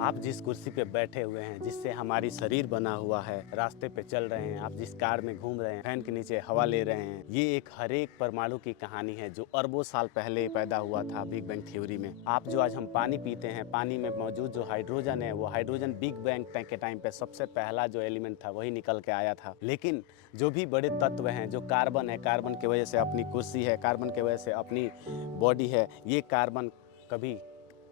आप जिस कुर्सी पे बैठे हुए हैं, जिससे हमारी शरीर बना हुआ है, रास्ते पे चल रहे हैं, आप जिस कार में घूम रहे हैं, फैन के नीचे हवा ले रहे हैं, ये एक हर एक परमाणु की कहानी है जो अरबों साल पहले पैदा हुआ था बिग बैंग थ्योरी में। आप जो आज हम पानी पीते हैं, पानी में मौजूद जो हाइड्रोजन है, वो हाइड्रोजन बिग बैंग के टाइम पे सबसे पहला जो एलिमेंट था वही निकल के आया था। लेकिन जो भी बड़े तत्व हैं, जो कार्बन है, कार्बन की वजह से अपनी कुर्सी है, कार्बन की वजह से अपनी बॉडी है, ये कार्बन कभी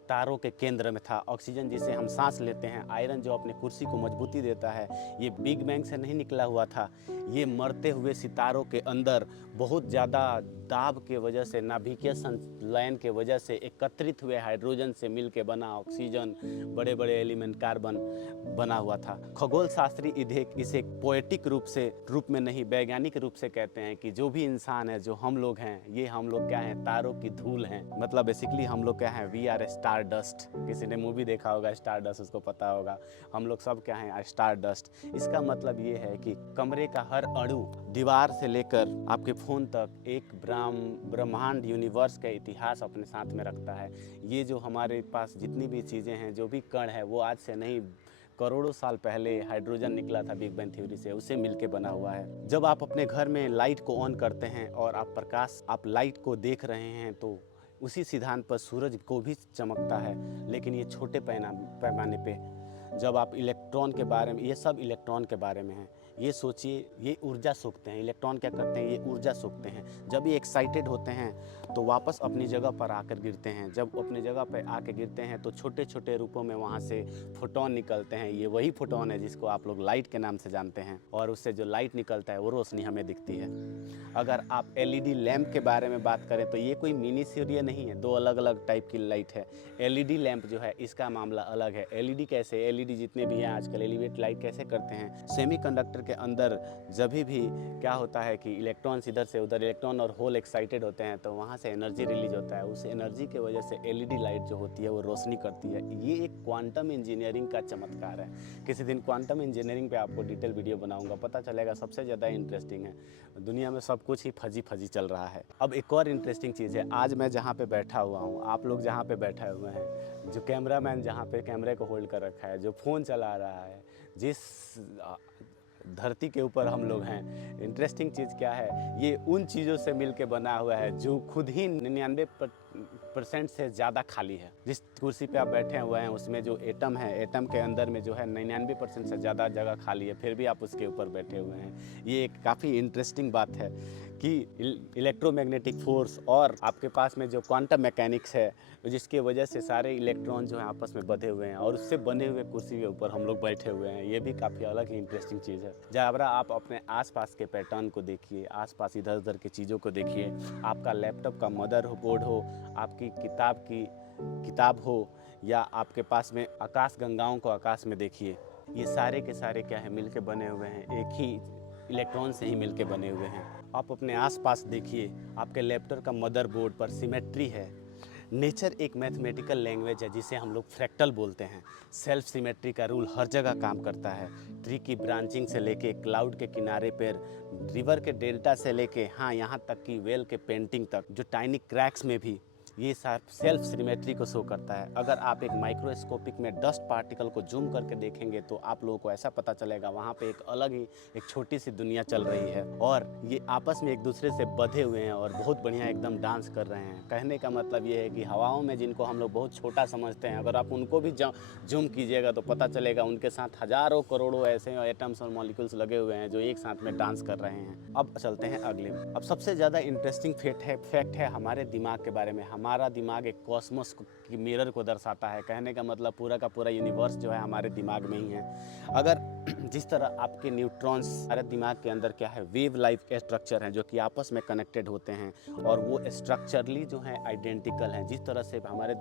तारों के केंद्र में था। ऑक्सीजन जिसे हम सांस लेते हैं, आयरन जो अपने कुर्सी को मजबूती देता है, ये बिग बैंग से नहीं निकला हुआ था। ये मरते हुए सितारों के अंदर बहुत ज़्यादा दाब के वजह से, नाभिकीय संलयन के वजह से एकत्रित हुए हाइड्रोजन से मिलके बना ऑक्सीजन, बड़े बड़े एलिमेंट कार्बन बना हुआ था। खगोल शास्त्री इसे पोएटिक रूप में नहीं, वैज्ञानिक रूप से कहते हैं कि जो भी इंसान है, जो हम लोग हैं, ये हम लोग क्या हैं, तारों की धूल हैं। मतलब बेसिकली हम लोग क्या हैं, वी आर स्टार डस्ट। किसी ने मूवी देखा होगा स्टार डस्ट, उसको पता होगा हम लोग सब क्या हैं, स्टार डस्ट। इसका मतलब ये है कि कमरे का हर अणु, दीवार से लेकर आपके फ़ोन तक, एक ब्रह्मांड यूनिवर्स का इतिहास अपने साथ में रखता है। ये जो हमारे पास जितनी भी चीज़ें हैं, जो भी कण है, वो आज से नहीं, करोड़ों साल पहले हाइड्रोजन निकला था बिग बैंग थ्योरी से, उसे मिलके बना हुआ है। जब आप अपने घर में लाइट को ऑन करते हैं और आप लाइट को देख रहे हैं, तो उसी सिद्धांत पर सूरज को भी चमकता है। लेकिन ये छोटे पैमाने पे जब आप इलेक्ट्रॉन के बारे में, ये सब इलेक्ट्रॉन के बारे में है, ये सोचिए, ये ऊर्जा सोखते हैं। इलेक्ट्रॉन क्या करते हैं, ये ऊर्जा सोखते हैं। जब ये एक्साइटेड होते हैं तो वापस अपनी जगह पर आकर गिरते हैं। जब अपनी जगह पर आकर गिरते हैं तो छोटे छोटे रूपों में वहाँ से फोटोन निकलते हैं। ये वही फोटोन है जिसको आप लोग लाइट के नाम से जानते हैं, और उससे जो लाइट निकलता है वो रोशनी हमें दिखती है। अगर आप एलईडी लैंप के बारे में बात करें तो ये कोई मिनी सूर्य नहीं है, दो अलग अलग टाइप की लाइट है। एलईडी लैंप जो है, इसका मामला अलग है। एलईडी कैसे, एलईडी जितने भी हैं आजकल, एलिवेट लाइट कैसे करते हैं, सेमीकंडक्टर के अंदर जब भी क्या होता है कि इलेक्ट्रॉन्स इधर से उधर, इलेक्ट्रॉन और होल एक्साइटेड होते हैं, तो वहाँ से एनर्जी रिलीज होता है। उस एनर्जी की वजह से एलईडी लाइट जो होती है वो रोशनी करती है। ये एक क्वांटम इंजीनियरिंग का चमत्कार है। किसी दिन क्वांटम इंजीनियरिंग पे आपको डिटेल वीडियो बनाऊंगा, पता चलेगा। सबसे ज़्यादा इंटरेस्टिंग है, दुनिया में सब कुछ ही फजी फजी चल रहा है। अब एक और इंटरेस्टिंग चीज़ है, आज मैं जहाँ पे बैठा हुआ हूँ, आप लोग जहाँ पे बैठे हुए हैं, जो कैमरामैन जहाँ पे कैमरे को होल्ड कर रखा है, जो फ़ोन चला रहा है, जिस धरती के ऊपर हम लोग हैं, इंटरेस्टिंग चीज़ क्या है, ये उन चीज़ों से मिल के बना हुआ है जो खुद ही 99% से ज़्यादा खाली है। जिस कुर्सी पे आप बैठे हुए हैं उसमें जो एटम है, एटम के अंदर में जो है 99% से ज़्यादा जगह खाली है, फिर भी आप उसके ऊपर बैठे हुए हैं। ये एक काफ़ी इंटरेस्टिंग बात है कि इलेक्ट्रोमैग्नेटिक फोर्स और आपके पास में जो क्वांटम मैकेनिक्स है, जिसके वजह से सारे इलेक्ट्रॉन जो है आपस में बंधे हुए हैं, और उससे बने हुए कुर्सी के ऊपर हम लोग बैठे हुए हैं। ये भी काफ़ी अलग ही इंटरेस्टिंग चीज़ है। जबरा आप अपने आसपास के पैटर्न को देखिए, आसपास इधर उधर की चीज़ों को देखिए। आपका लैपटॉप का मदर बोर्ड हो, आपकी किताब हो, या आपके पास में आकाश गंगाओं को आकाश में देखिए। ये सारे के सारे क्या है, मिलके बने हुए हैं, एक ही इलेक्ट्रॉन से ही मिलके बने हुए हैं। आप अपने आसपास देखिए, आपके लैपटॉप का मदरबोर्ड पर सिमेट्री है। नेचर एक मैथमेटिकल लैंग्वेज है जिसे हम लोग फ्रैक्टल बोलते हैं। सेल्फ सिमेट्री का रूल हर जगह काम करता है। ट्री की ब्रांचिंग से लेके क्लाउड के किनारे पर, रिवर के डेल्टा से लेके, हाँ, यहाँ तक कि वेल के पेंटिंग तक, जो टाइनी क्रैक्स में भी ये सेल्फ सिमेट्री को शो करता है। अगर आप एक माइक्रोस्कोपिक में डस्ट पार्टिकल को जूम करके देखेंगे तो आप लोगों को ऐसा पता चलेगा वहाँ पे एक अलग ही, एक छोटी सी दुनिया चल रही है, और ये आपस में एक दूसरे से बंधे हुए हैं और बहुत बढ़िया एकदम डांस कर रहे हैं। कहने का मतलब ये है कि हवाओं में जिनको हम लोग बहुत छोटा समझते हैं, अगर आप उनको भी जूम कीजिएगा तो पता चलेगा उनके साथ हजारों करोड़ों ऐसे एटम्स और मॉलिक्यूल्स लगे हुए हैं जो एक साथ में डांस कर रहे हैं। अब चलते हैं अगले में। अब सबसे ज़्यादा इंटरेस्टिंग फैक्ट है हमारे दिमाग के बारे में। हमारा दिमाग एक कॉस्मोस की मिरर को दर्शाता है। कहने का मतलब पूरा का पूरा यूनिवर्स जो है हमारे दिमाग में ही है। अगर जिस तरह आपके न्यूट्रॉन्स हमारे दिमाग के अंदर क्या है, वेव लाइफ के स्ट्रक्चर हैं जो कि आपस में कनेक्टेड होते हैं, और वो स्ट्रक्चरली जो है आइडेंटिकल हैं। जिस तरह से हमारे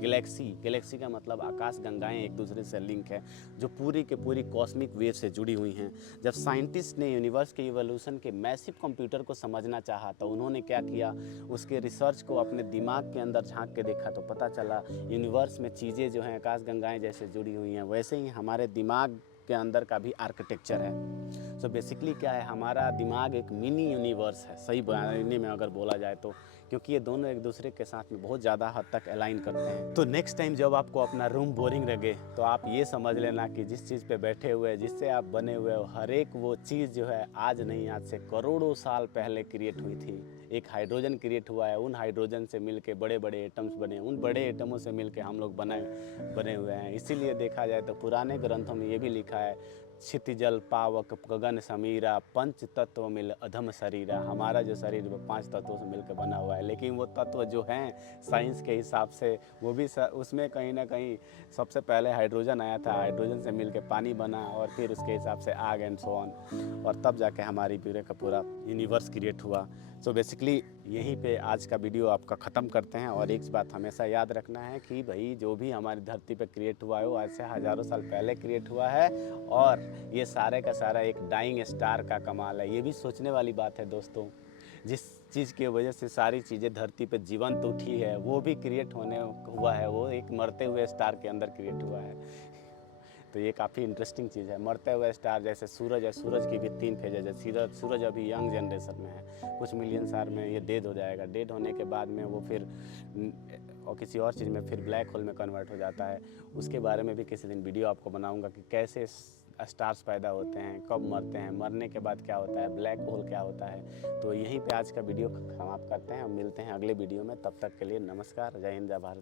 गैलेक्सी का मतलब आकाश गंगाएं एक दूसरे से लिंक है, जो पूरी के पूरी कॉस्मिक वेव से जुड़ी हुई हैं। जब साइंटिस्ट ने यूनिवर्स के इवोल्यूशन के मैसिव कंप्यूटर को समझना चाहा तो उन्होंने क्या किया, उसके रिसर्च को अपने दिमाग के अंदर झांक के देखा तो पता चला यूनिवर्स में चीज़ें जो हैं आकाश गंगाएं जैसे जुड़ी हुई हैं, वैसे ही हमारे दिमाग के अंदर का भी आर्किटेक्चर है। सो बेसिकली क्या है, हमारा दिमाग एक मिनी यूनिवर्स है। सही मायने में अगर बोला जाए तो क्योंकि ये दोनों एक दूसरे के साथ में बहुत ज़्यादा हद तक अलाइन करते हैं। तो नेक्स्ट टाइम जब आपको अपना रूम बोरिंग लगे तो आप ये समझ लेना कि जिस चीज़ पे बैठे हुए हैं, जिससे आप बने हुए हो, हर एक वो चीज़ जो है आज नहीं, आज से करोड़ों साल पहले क्रिएट हुई थी। एक हाइड्रोजन क्रिएट हुआ है, उन हाइड्रोजन से मिलके बड़े बड़े एटम्स बने, उन बड़े एटमों से मिलके हम लोग बने हुए हैं। इसीलिए देखा जाए तो पुराने ग्रंथों में ये भी लिखा है, क्षितिजल पावक गगन समीरा पंच तत्व मिल अधम शरीरा। हमारा जो शरीर वो 5 तत्वों से मिलकर बना हुआ है, लेकिन वो तत्व जो हैं साइंस के हिसाब से वो भी उसमें कहीं ना कहीं सबसे पहले हाइड्रोजन आया था, हाइड्रोजन से मिलकर पानी बना और फिर उसके हिसाब से आग एंड सो ऑन, और तब जाके हमारी पूरे का पूरा यूनिवर्स क्रिएट हुआ। सो बेसिकली यहीं पे आज का वीडियो आपका ख़त्म करते हैं। और एक बात हमेशा याद रखना है कि भाई जो भी हमारी धरती पे क्रिएट हुआ है वो आज से हज़ारों साल पहले क्रिएट हुआ है, और ये सारे का सारा एक डाइंग स्टार का कमाल है। ये भी सोचने वाली बात है दोस्तों, जिस चीज़ की वजह से सारी चीज़ें धरती पे जीवंत उठी है वो भी क्रिएट होने हुआ है, वो एक मरते हुए स्टार के अंदर क्रिएट हुआ है। तो ये काफ़ी इंटरेस्टिंग चीज़ है। मरते हुए स्टार जैसे सूरज है, सूरज की भी 3 फेजेज है। सूरज अभी यंग जनरेशन में है, कुछ मिलियन साल में ये डेड हो जाएगा। डेड होने के बाद में वो फिर और किसी और चीज़ में फिर ब्लैक होल में कन्वर्ट हो जाता है। उसके बारे में भी किसी दिन वीडियो आपको बनाऊंगा कि कैसे स्टार्स पैदा होते हैं, कब मरते हैं, मरने के बाद क्या होता है, ब्लैक होल क्या होता है। तो यहीं पे आज का वीडियो समाप्त करते हैं और मिलते हैं अगले वीडियो में। तब तक के लिए नमस्कार, जय हिंद, जय भारत।